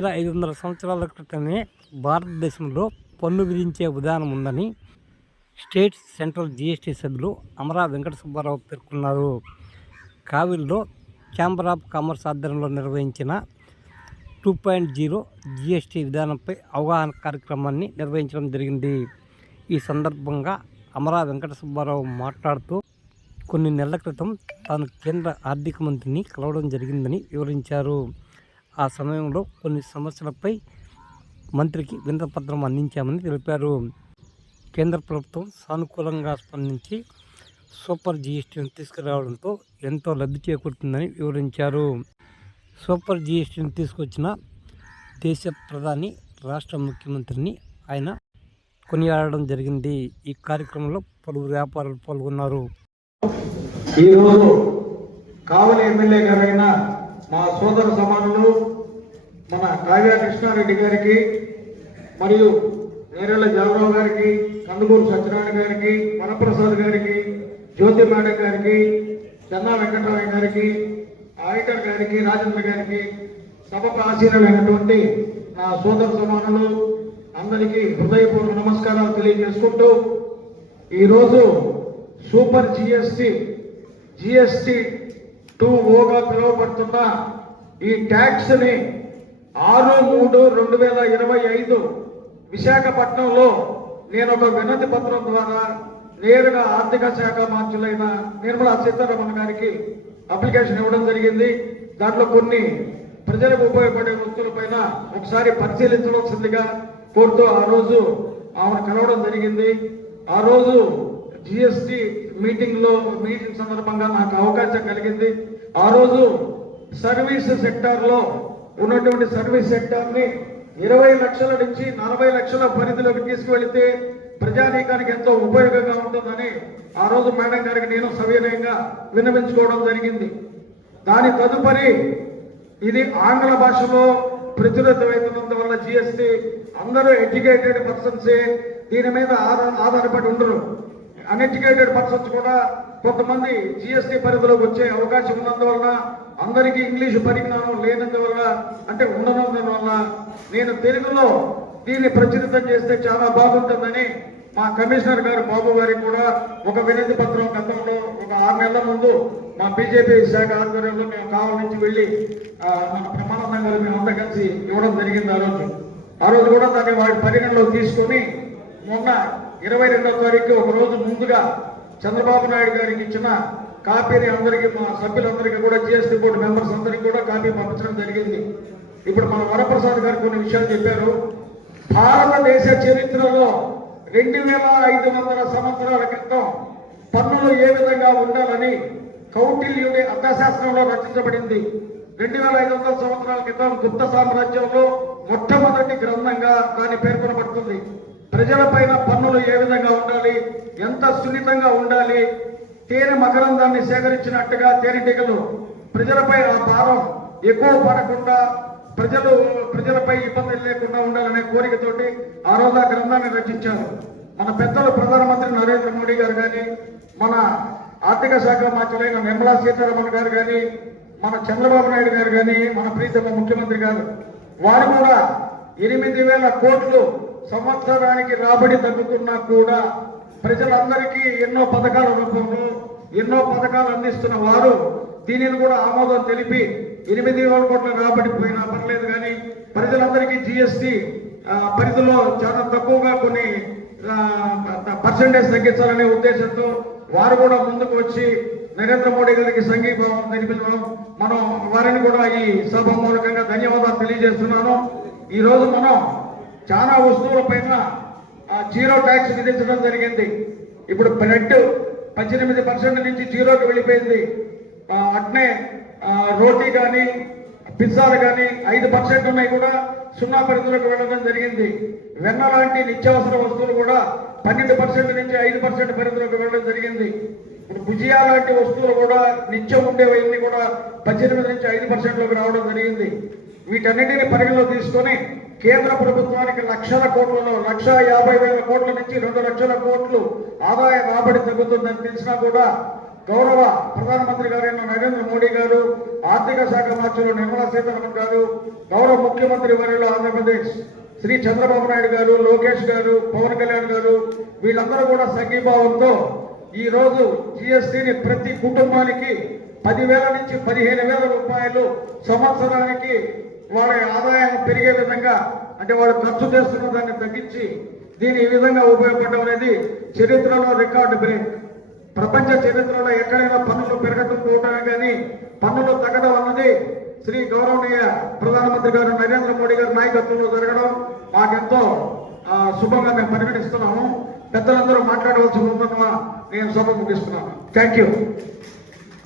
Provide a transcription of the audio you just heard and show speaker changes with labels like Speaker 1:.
Speaker 1: వేల ఐదు వందల సంవత్సరాల క్రితమే భారతదేశంలో పన్ను విధించే విధానం ఉందని స్టేట్ సెంట్రల్ జిఎస్టీ సభ్యులు అమరా వెంకట సుబ్బారావు పేర్కొన్నారు. కావిల్లో ఛాంబర్ ఆఫ్ కామర్స్ ఆధ్వర్యంలో నిర్వహించిన టూ పాయింట్ జీరో జిఎస్టీ విధానంపై అవగాహన కార్యక్రమాన్ని నిర్వహించడం జరిగింది. ఈ సందర్భంగా అమరా వెంకట సుబ్బారావు మాట్లాడుతూ కొన్ని నెలల క్రితం తాను కేంద్ర ఆర్థిక మంత్రిని కలవడం జరిగిందని వివరించారు. ఆ సమయంలో కొన్ని సమస్యలపై మంత్రికి వినపత్రం అందించామని తెలిపారు. కేంద్ర ప్రభుత్వం సానుకూలంగా స్పందించి సూపర్ జీఎస్టీని తీసుకురావడంతో ఎంతో లబ్ధి చేకూరుతుందని వివరించారు. సూపర్ జీఎస్టీని తీసుకొచ్చిన దేశ ప్రధాని రాష్ట్ర ముఖ్యమంత్రిని ఆయన కొనియాడడం జరిగింది. ఈ కార్యక్రమంలో పలువురు వ్యాపారులు పాల్గొన్నారు.
Speaker 2: ఈరోజు కావలి ఎమ్మెల్యే గారైన మా సోదర సమానులు మన కావ్య కృష్ణారెడ్డి గారికి మరియు నేరెళ్ళ జవరావు గారికి కందుకూరు సత్యనారాయణ గారికి వరప్రసాద్ గారికి జ్యోతి మేడం గారికి చెన్నా వెంకటరామయ్య గారికి ఆడిటర్ గారికి రాజేంద్ర గారికి సభకు ఆశీనమైనటువంటి నా సోదర సమానులు అందరికీ హృదయపూర్వక నమస్కారాలు తెలియజేసుకుంటూ ఈరోజు సూపర్ జిఎస్టి జిఎస్టి టూ ఓగా పిలువబడుతున్న ఈ ట్యాక్స్ని ఆరు మూడు రెండు వేల ఇరవై ఐదు విశాఖపట్నంలో నేను ఒక వినతి పత్రం ద్వారా నేరుగా ఆర్థిక శాఖ మంత్రులైన నిర్మలా సీతారామన్ గారికి అప్లికేషన్ ఇవ్వడం జరిగింది. దాంట్లో కొన్ని ప్రజలకు ఉపయోగపడే వస్తువులపైన ఒకసారి పరిశీలించవలసిందిగా కోరుతూ ఆ రోజు ఆమెను కలవడం జరిగింది. ఆ రోజు జిఎస్టి మీటింగ్లో మీటింగ్ సందర్భంగా నాకు అవకాశం కలిగింది. ఆ రోజు సర్వీస్ సెక్టార్లో ఉన్నటువంటి సర్వీస్ సెక్టార్ని ఇరవై లక్షల నుంచి నలభై లక్షల పరిధిలోకి తీసుకువెళితే ప్రజానీకానికి ఎంతో ఉపయోగంగా ఉంటుందని ఆ రోజు మేడం గారికి నేను సవినయంగా విన్నవించుకోవడం జరిగింది. దాని తదుపరి ఇది ఆంగ్ల భాషలో ప్రచురితమవుతున్నందువల్ల జిఎస్టి అందరూ ఎడ్యుకేటెడ్ పర్సన్సే. దీని మీద ఆధార ఆధారపడి ఉండరు. అన్ఎడ్యుకేటెడ్ పర్సన్స్ కూడా కొంతమంది జిఎస్టి పరిధిలోకి వచ్చే అవకాశం ఉన్నందువలన అందరికీ ఇంగ్లీష్ పరిజ్ఞానం లేనందువల్ల అంటే ఉండనందువల్ల నేను తెలుగులో దీన్ని ప్రచురితం చేస్తే చాలా బాగుంటుందని మా కమిషనర్ గారు బాబు గారికి కూడా ఒక వినతి పత్రం గతంలో ఒక ఆరు నెలల ముందు మా బీజేపీ శాఖ ఆధ్వర్యంలో మేము కావాల నుంచి వెళ్ళి మన ప్రమాణం గారు మేమంతా కలిసి ఇవ్వడం జరిగింది ఆ రోజు. ఆ రోజు కూడా దాన్ని వాడి పరిగణలో తీసుకొని మొన్న ఇరవై రెండవ తారీఖు ఒక రోజు ముందుగా చంద్రబాబు నాయుడు గారికి ఇచ్చిన కాపీని అందరికీ మా సభ్యులందరికీ కూడా జిఎస్టీ బోర్డు మెంబర్స్ అందరికీ కూడా కాపీ పంపించడం జరిగింది. ఇప్పుడు మన వరప్రసాద్ గారు కొన్ని విషయాలు చెప్పారు. భారతదేశ చరిత్రలో రెండు వేల ఐదు వందల సంవత్సరాల క్రితం పన్నులు ఏ విధంగా ఉండాలని కౌటిల్యుడి అర్థశాస్త్రంలో రచించబడింది. రెండు వేల ఐదు వందల సంవత్సరాల క్రితం గుప్త సామ్రాజ్యంలో మొట్టమొదటి గ్రంథంగా దాన్ని పేర్కొనబడుతుంది ప్రజలపైన పన్నులు ఏ విధంగా ఉండాలి? ఎంత సున్నితంగా ఉండాలి? తేనె మకరందాన్ని సేకరించినట్టుగా తేనెటీగలు ప్రజలపై ఆ భారం ఎక్కువ పడకుండా ప్రజలు ప్రజలపై ఇబ్బందులు లేకుండా ఉండాలనే కోరికతోటి ఆ రోజు ఆ గ్రంథాన్ని రచించారు. మన పెద్దలు ప్రధానమంత్రి నరేంద్ర మోడీ గారు కానీ మన ఆర్థిక శాఖ మంత్రులైన నిర్మలా సీతారామన్ గారు కానీ మన చంద్రబాబు నాయుడు గారు కానీ మన ప్రీతమ ముఖ్యమంత్రి గారు వారు కూడా ఎనిమిది వేల కోట్లు సంవత్సరానికి రాబడి తగ్గుతున్నా కూడా ప్రజలందరికీ ఎన్నో పథకాల రూపంలో ఎన్నో పథకాలు అందిస్తున్న వారు దీనిని కూడా ఆమోదం తెలిపి ఎనిమిది వేల కోట్ల రాబడి పోయినా పర్లేదు కానీ ప్రజలందరికీ జిఎస్టి పరిధిలో చాలా తక్కువగా కొన్ని పర్సంటేజ్ తగ్గించాలనే ఉద్దేశంతో వారు కూడా ముందుకు వచ్చి నరేంద్ర మోడీ గారికి సంఘీభావం తెలిపించడం మనం వారిని కూడా ఈ సభ మూలకంగా ధన్యవాదాలు తెలియజేస్తున్నాను. ఈ రోజు మనం చాలా వస్తువుల పైన జీరో ట్యాక్స్ విధించడం జరిగింది. ఇప్పుడు బ్రెడ్ పద్దెనిమిది పర్సెంట్ నుంచి జీరోకి వెళ్ళిపోయింది. అట్నే రోటీ కానీ పిజ్జాలు కానీ ఐదు పర్సెంట్ ఉన్నాయి కూడా సున్నా పరిధిలోకి వెళ్ళడం జరిగింది. వెన్న లాంటి నిత్యావసర వస్తువులు కూడా పన్నెండు పర్సెంట్ నుంచి ఐదు పర్సెంట్ పరిధిలోకి వెళ్ళడం జరిగింది. ఇప్పుడు భుజియా లాంటి వస్తువులు కూడా నిత్యం ఉండేవన్నీ కూడా పద్దెనిమిది నుంచి ఐదు పర్సెంట్లోకి రావడం జరిగింది. వీటన్నిటిని పరిగణలో తీసుకొని కేంద్ర ప్రభుత్వానికి లక్షల కోట్లలో లక్ష యాభై వేల కోట్ల నుంచి రెండు లక్షల కోట్లు ఆదాయ రాబడి తగ్గుతుందని తెలిసినా కూడా గౌరవ ప్రధానమంత్రి గారైన నరేంద్ర మోడీ గారు ఆర్థిక శాఖ మంత్రులు నిర్మలా సీతారామన్ గారు గౌరవ ముఖ్యమంత్రి వర్యులు ఆంధ్రప్రదేశ్ శ్రీ చంద్రబాబు నాయుడు గారు లోకేష్ గారు పవన్ కళ్యాణ్ గారు వీళ్ళందరూ కూడా సంఘీభావంతో ఈ రోజు జిఎస్టిని ప్రతి కుటుంబానికి పదివేల నుంచి పదిహేను వేల రూపాయలు సంవత్సరానికి వాళ్ళ ఆదాయం పెరిగే విధంగా అంటే వాళ్ళు ఖర్చు చేస్తున్న దాన్ని తగ్గించి దీని ఈ విధంగా ఉపయోగపడడం అనేది చరిత్రలో రికార్డు బ్రేక్ ప్రపంచ చరిత్రలో ఎక్కడైనా పన్నులు పెరగటం పోవటమే కానీ పన్నులు తగ్గడం అన్నది శ్రీ గౌరవనీయ ప్రధానమంత్రి గారు నరేంద్ర మోడీ గారి నాయకత్వంలో జరగడం మాకెంతో శుభంగా మేము పరిగణిస్తున్నాము. పెద్దలందరూ మాట్లాడవలసి ఉందన్న నేను సభ ముగిస్తున్నాను. Thank you.